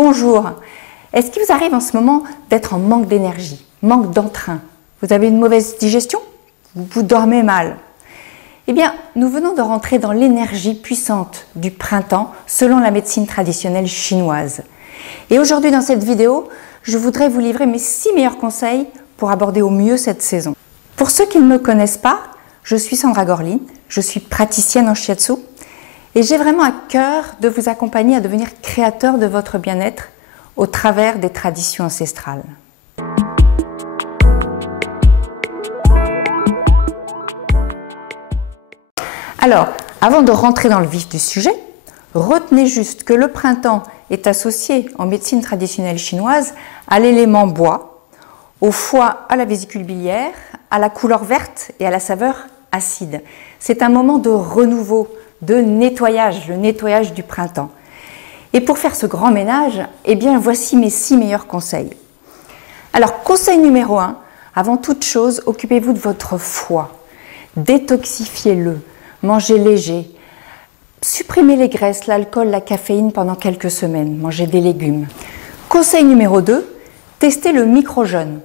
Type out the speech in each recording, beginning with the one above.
Bonjour. Est-ce qu'il vous arrive en ce moment d'être en manque d'énergie, manque d'entrain? Vous avez une mauvaise digestion? Vous dormez mal? Eh bien, nous venons de rentrer dans l'énergie puissante du printemps selon la médecine traditionnelle chinoise. Et aujourd'hui, dans cette vidéo, je voudrais vous livrer mes 6 meilleurs conseils pour aborder au mieux cette saison. Pour ceux qui ne me connaissent pas, je suis Sandra Gorline, je suis praticienne en shiatsu et j'ai vraiment à cœur de vous accompagner à devenir créateur de votre bien-être au travers des traditions ancestrales. Alors, avant de rentrer dans le vif du sujet, retenez juste que le printemps est associé en médecine traditionnelle chinoise à l'élément bois, au foie, à la vésicule biliaire, à la couleur verte et à la saveur acide. C'est un moment de renouveau, de nettoyage, le nettoyage du printemps. Et pour faire ce grand ménage, eh bien voici mes 6 meilleurs conseils. Alors, conseil numéro 1, avant toute chose, occupez-vous de votre foie. Détoxifiez-le, mangez léger, supprimez les graisses, l'alcool, la caféine pendant quelques semaines, mangez des légumes. Conseil numéro 2, testez le micro-jeûne,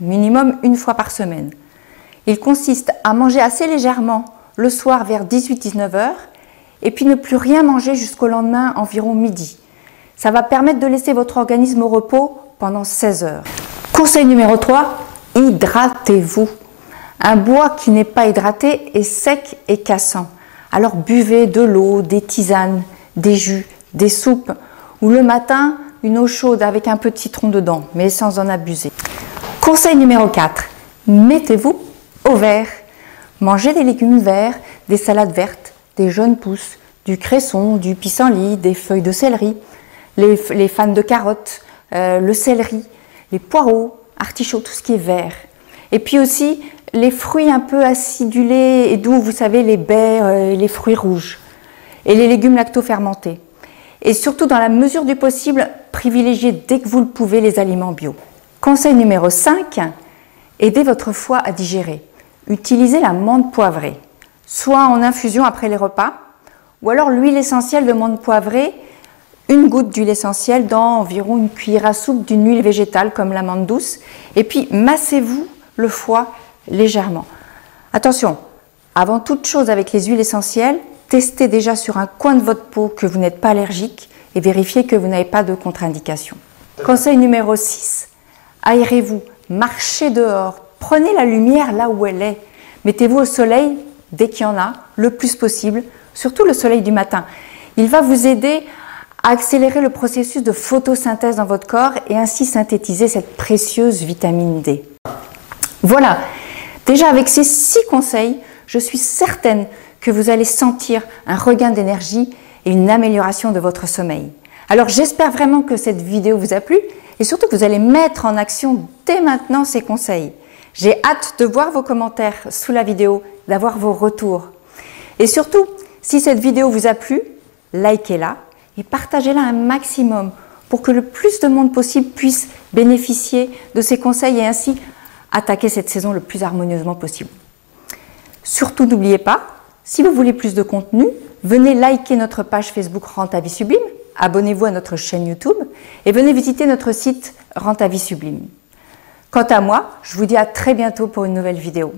minimum 1 fois par semaine. Il consiste à manger assez légèrement le soir vers 18-19 heures et puis ne plus rien manger jusqu'au lendemain environ midi. Ça va permettre de laisser votre organisme au repos pendant 16 heures. Conseil numéro 3, hydratez-vous. Un bois qui n'est pas hydraté est sec et cassant. Alors buvez de l'eau, des tisanes, des jus, des soupes ou le matin une eau chaude avec un peu de citron dedans, mais sans en abuser. Conseil numéro 4, mettez-vous au vert. Mangez des légumes verts, des salades vertes, des jeunes pousses, du cresson, du pissenlit, des feuilles de céleri, les fans de carottes, le céleri, les poireaux, artichauts, tout ce qui est vert. Et puis aussi les fruits un peu acidulés et doux, vous savez, les baies, les fruits rouges et les légumes lacto-fermentés. Et surtout, dans la mesure du possible, privilégiez dès que vous le pouvez les aliments bio. Conseil numéro 5, aidez votre foie à digérer. Utilisez la menthe poivrée, soit en infusion après les repas, ou alors l'huile essentielle de menthe poivrée, une goutte d'huile essentielle dans environ une cuillère à soupe d'une huile végétale comme la menthe douce, et puis massez-vous le foie légèrement. Attention, avant toute chose avec les huiles essentielles, testez déjà sur un coin de votre peau que vous n'êtes pas allergique et vérifiez que vous n'avez pas de contre-indication. Conseil numéro 6, aérez-vous, marchez dehors, prenez la lumière là où elle est. Mettez-vous au soleil dès qu'il y en a, le plus possible, surtout le soleil du matin. Il va vous aider à accélérer le processus de photosynthèse dans votre corps et ainsi synthétiser cette précieuse vitamine D. Voilà, déjà avec ces 6 conseils, je suis certaine que vous allez sentir un regain d'énergie et une amélioration de votre sommeil. Alors j'espère vraiment que cette vidéo vous a plu et surtout que vous allez mettre en action dès maintenant ces conseils. J'ai hâte de voir vos commentaires sous la vidéo, d'avoir vos retours. Et surtout, si cette vidéo vous a plu, likez-la et partagez-la un maximum pour que le plus de monde possible puisse bénéficier de ces conseils et ainsi attaquer cette saison le plus harmonieusement possible. Surtout, n'oubliez pas, si vous voulez plus de contenu, venez liker notre page Facebook Rends ta vie sublime, abonnez-vous à notre chaîne YouTube et venez visiter notre site Rends ta vie sublime. Quant à moi, je vous dis à très bientôt pour une nouvelle vidéo.